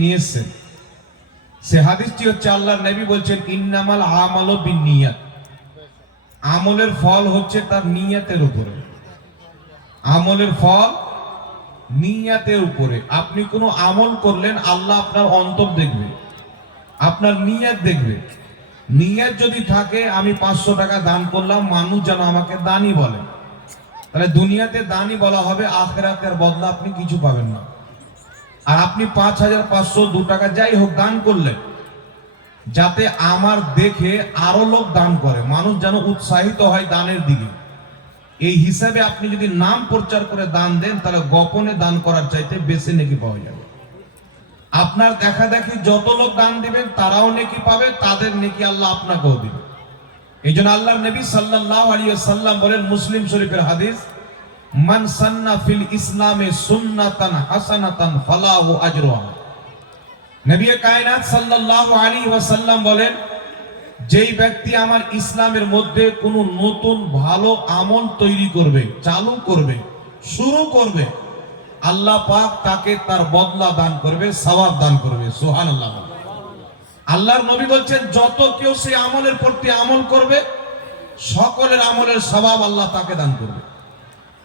নিয়ে সে হাদিসটি হচ্ছে আল্লাহর নবী বলছেন, ইন্নামাল আমালও বিনিয়াত আমলের ফল হচ্ছে তার নিয়াতের উপরে। আমলের ফল নিয়াতের উপরে। আপনি কোনো আমল করলেন, আল্লাহ আপনার অন্তর দেখবে, আপনার নিয়াত দেখবে। নিয়াত যদি থাকে, আমি পাঁচশো টাকা দান করলাম, মানুষ যেন আমাকে দানি বলে। তাহলে দুনিয়াতে দানি বলা হবে, আখেরাতের বদলা আপনি কিছু পাবেন না। আর আপনি পাঁচ হাজার পাঁচশো দু টাকা যাই হোক দান করলেন, যাতে আমার দেখে আরও লোক দান করে, মানুষ যেন উৎসাহিত হয় দানের দিকে। এই হিসাবে আপনি যদি নাম প্রচার করে দান দেন, তাহলে গোপনে দান করার চাইতে বেশি নেকি পাওয়া যাবে। আপনার দেখা দেখি যত লোক দান দিবেন, তারাও নেকি পাবে, তাদের নেকি আল্লাহ আপনাকেও দিবে। এই জন্য আল্লাহ নবী সাল্লাল্লাহু আলাইহি সাল্লাম বলেন মুসলিম শরীফের হাদিস মান ফিল ইসলামে নবী কায়নাত সাল্লাল্লাহু আলাইহি ওয়াসাল্লাম বলেন, যেই ব্যক্তি আমার ইসলামের মধ্যে কোনো নতুন ভালো আমল তৈরি করবে, চালু করবে, শুরু করবে, আল্লাহ পাক তাকে তার বদলা দান করবে, সওয়াব দান করবে, সুবহানাল্লাহ আল্লাহর নবী বলছেন, যত কেউ সেই আমলের প্রতি আমল করবে, সকলের আমলের স্বভাব আল্লাহ তাকে দান করবে।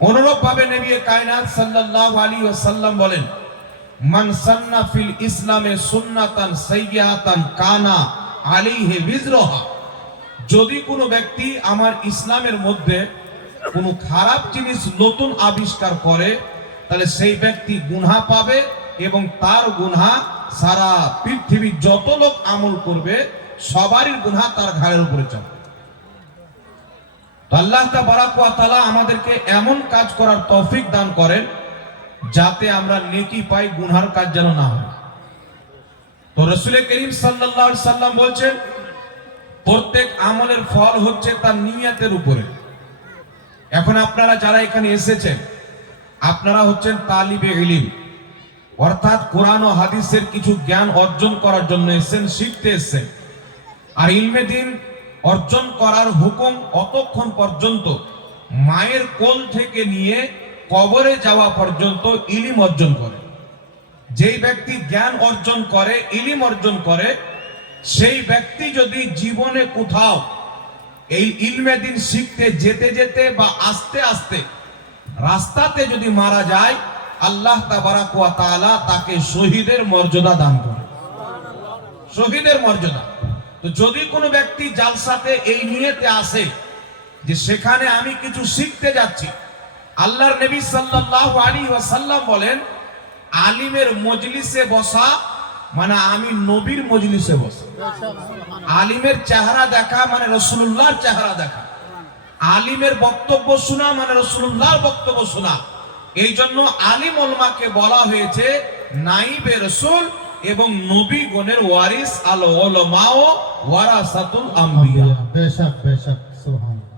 অনুরূপ ভাবে নবী কায়নাত সাল্লাল্লাহু আলাইহি ওয়াসাল্লাম বলেন, মান সান্না ফিল ইসলামে সুন্নাতান সাইয়্যাতান কানা আলাইহি বিজরহা। যদি কোনো ব্যক্তি আমার ইসলামের মধ্যে কোনো খারাপ জিনিস নতুন আবিষ্কার করে, তাহলে সেই ব্যক্তি গুনহা পাবে এবং তার গুনহা সারা পৃথিবীর যত লোক আমল করবে, সবারই গুনহা তার ঘাড়ের উপরে তো আল্লাহ তাআলা আমাদেরকে এমন কাজ করার তৌফিক দান করেন যাতে আমরা নেকি পাই, গুনহার কাজ যেন না হয়। তো রসুল করিম সাল্লাল্লাহু সাল্লাম বলছেন, প্রত্যেক আমলের ফল হচ্ছে তার নিয়াতের উপরে। এখন আপনারা যারা এখানে এসেছেন, আপনারা হচ্ছেন তালিবে ইলিম। অর্থাৎ কোরআন ও হাদিসের কিছু জ্ঞান অর্জন করার জন্য এসেছেন, শিখতে এসেছেন। আর ইলমে দিন অর্জন করার হুকুম অতক্ষণ পর্যন্ত মায়ের কোল থেকে নিয়ে কবরে যাওয়া পর্যন্ত ইলিম অর্জন করে। যেই ব্যক্তি জ্ঞান অর্জন করে, ইলিম অর্জন করে, সেই ব্যক্তি যদি জীবনে কোথাও এই ইলমে দিন শিখতে যেতে যেতে বা আস্তে আস্তে রাস্তাতে যদি মারা যায়, আল্লাহ তাবারাক ওয়া তাকে শহীদের মর্যাদা দান করে। শহীদের মর্যাদা। তো যদি কোনো ব্যক্তি জালসাতে এই নিয়েতে আসে যে সেখানে আমি কিছু শিখতে যাচ্ছি, আল্লাহর নবী সাল্লাল্লাহু আলাইহি ওয়াসাল্লাম বলেন, আলিমের মজলিসে বসা মানে আমি নবীর মজলিসে বসা। আলিমের চেহারা দেখা মানে রসুল্লাহর চেহারা দেখা। আলিমের বক্তব্য শোনা মানে রসুল্লাহর বক্তব্য শোনা। এই জন্য আলিম ওলমাকে বলা হয়েছে, নাইবে রসুল এবং নবী গণের ওয়ারিস আল ওলমাও ওয়ারাসাতুল আম্বিয়া। বেশক বেশক সুবহানাল্লাহ।